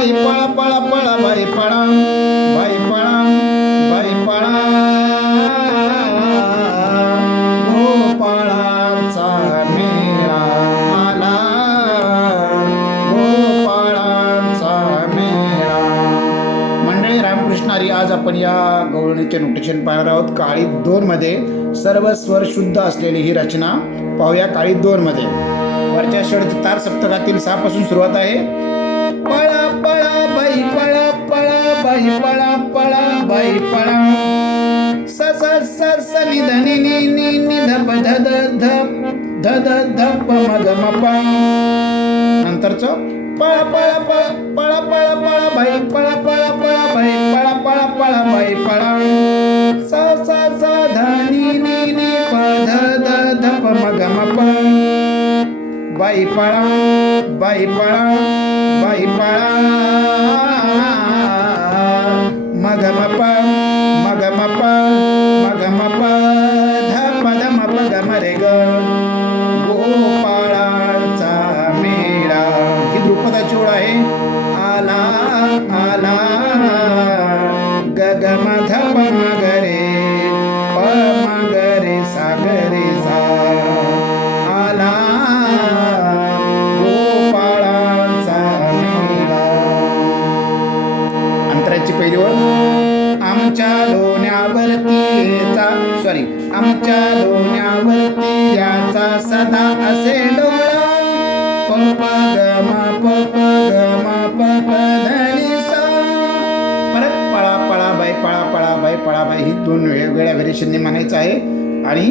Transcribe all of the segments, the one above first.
बाई पळा पळा पळा बाई पळा बाई पळा बाई पळा. मेळा मंडळी रामकृष्णारी आज आपण या गवळणीचे नोटेशन पाहणार आहोत. काळी दोनमध्ये सर्व स्वर शुद्ध असलेली ही रचना पाहूया काळी दोनमध्ये वरच्या षड तार सप्तकातील सहापासून सुरुवात आहे. बाई पळा पळा बाई पळा सस सस स नि नि नि नि नि ध प ध ध ध ध ध ध प म ग म प. नंतरचं पळा पळा पळा पळा पळा पळा बाई पळा पळा पळा बाई पळा पळा पळा बाई पळा स स स ध नि नि नि प ध ध ध प म ग म प. बाई पळा बाई पळा बाई पळा मग आमच्या लोण्यावरती याचा सॉरी आमच्या लोण्यावरती याचा सदा असे डोळा प प ग म प प ग म प प परत पळा पळा बाई पळा पळा बाई पळा बाई. ही दोन वेगवेगळ्या व्हेरिएशनने म्हणायचं आहे. आणि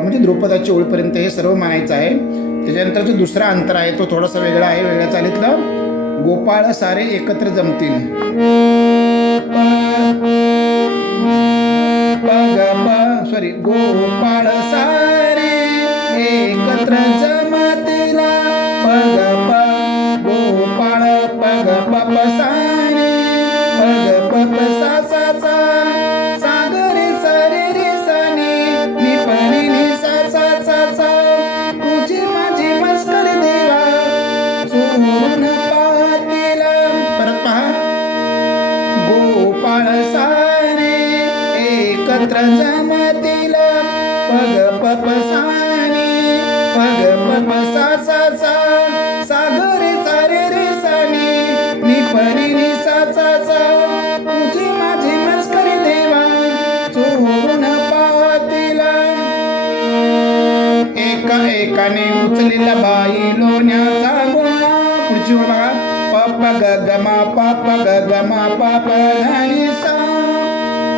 म्हणजे द्रुपदाची ओळपर्यंत हे सर्व म्हणायचं आहे. त्याच्यानंतर जो दुसरा अंतर आहे तो थोडासा वेगळा आहे. वेगळ्या चालीतला. गोपाळ सारे एकत्र जमतील. सॉरी गोपाळ सारे एकत्र जमतीला पग प गोपाळ पग पप सारे पग पप सा सा सा सागरे सारे रे साने निपणी नि सा सा सा सा तुझी माझी मस्कर देवा सुमन पाहतीला परत पहा. गोपाळ सारे एकत्र जमतील पग पप साने पग पप सा सा सा सागरे सारे रे साने निपरी नि सा सा सा तुझी माझी मस्करी देवा चोरून पाहतीला. एका एकाने उचलेला बाई लोण्याचा गोळा पुढची बघा पप ग ग म पप ग ग म पप धनी सा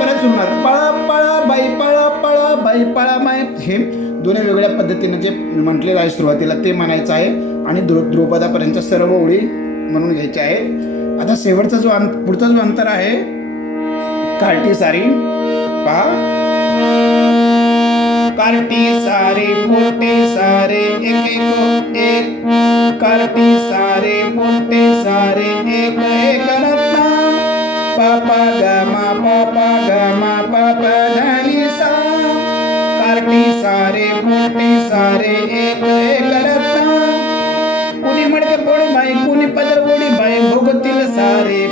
परत सुरणार पळा पळा बाई पळा पळा बाई पळा माय हे दोन वेगळ्या पद्धतीने जे म्हटलेलं आहे सुरुवातीला ते म्हणायचं आहे आणि द्रु द्रुपदापर्यंत सर्व ओळी म्हणून घ्यायचे आहे. आता शेवटचा जो अं पुढचा जो अंतर आहे कार्टी सारी पहा. कार्टी सारे मोठे सारे एक एक एक. कार्टी सारे मोठे सारे एक पापा धनी सा कार्टी सारे पोटे सारे एक एक कुणी पोळी बाई कुणी पदर ओढी बाई भोगतील सारे ही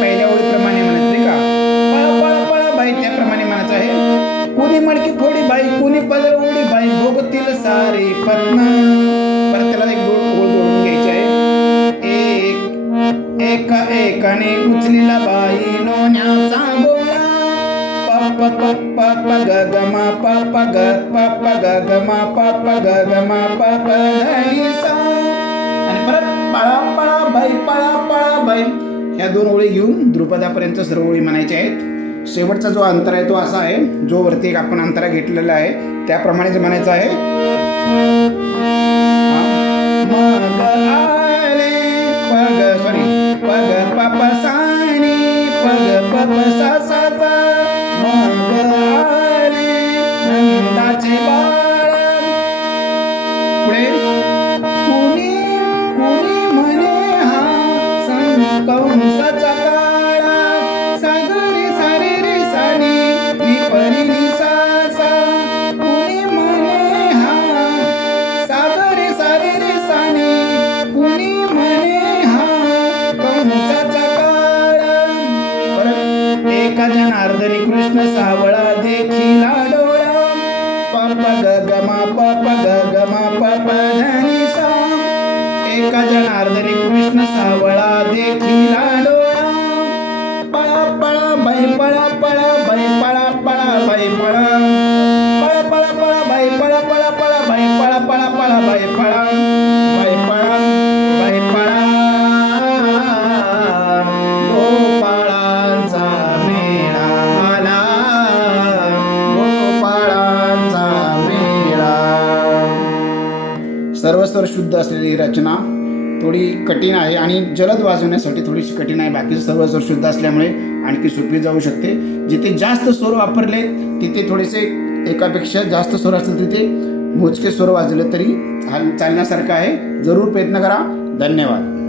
पहिल्या ओळीप्रमाणे म्हणत नाही का बाई त्याप्रमाणे म्हणायचं आहे कुणी मडकी फोडी बाई कुणी पदर ओढी बाई भोगतील सारे पत्ना ठिकाणी उचलीला बाई लोण्याचा गोळा पप पप ग ग म ग पप ग ग म ग ग म धनी सा. आणि परत पळा पळा बाई पळा पळा बाई. ह्या दोन ओळी घेऊन द्रुपदापर्यंत सर्व ओळी म्हणायच्या आहेत. शेवटचा जो अंतर आहे तो असा आहे जो वरती एक आपण अंतरा घेतलेला आहे त्याप्रमाणेच म्हणायचं आहे. एका जनार्दनी कृष्ण सावळा देखी डोळा पप ग गमा म पप ग ग म पप धनी सा. एका जनार्दनी कृष्ण सावळा स्वर शुद्ध असलेली ही रचना थोडी कठीण आहे आणि जलद वाजवण्यासाठी थोडीशी कठीण आहे. बाकी सर्व स्वर शुद्ध असल्यामुळे आणखी सोपी जाऊ शकते. जिथे जास्त स्वर वापरले तिथे थोडेसे एकापेक्षा जास्त स्वर असतील तिथे मोजके स्वर वाजवले तरी चाल- चालण्यासारखं आहे. जरूर प्रयत्न करा. धन्यवाद.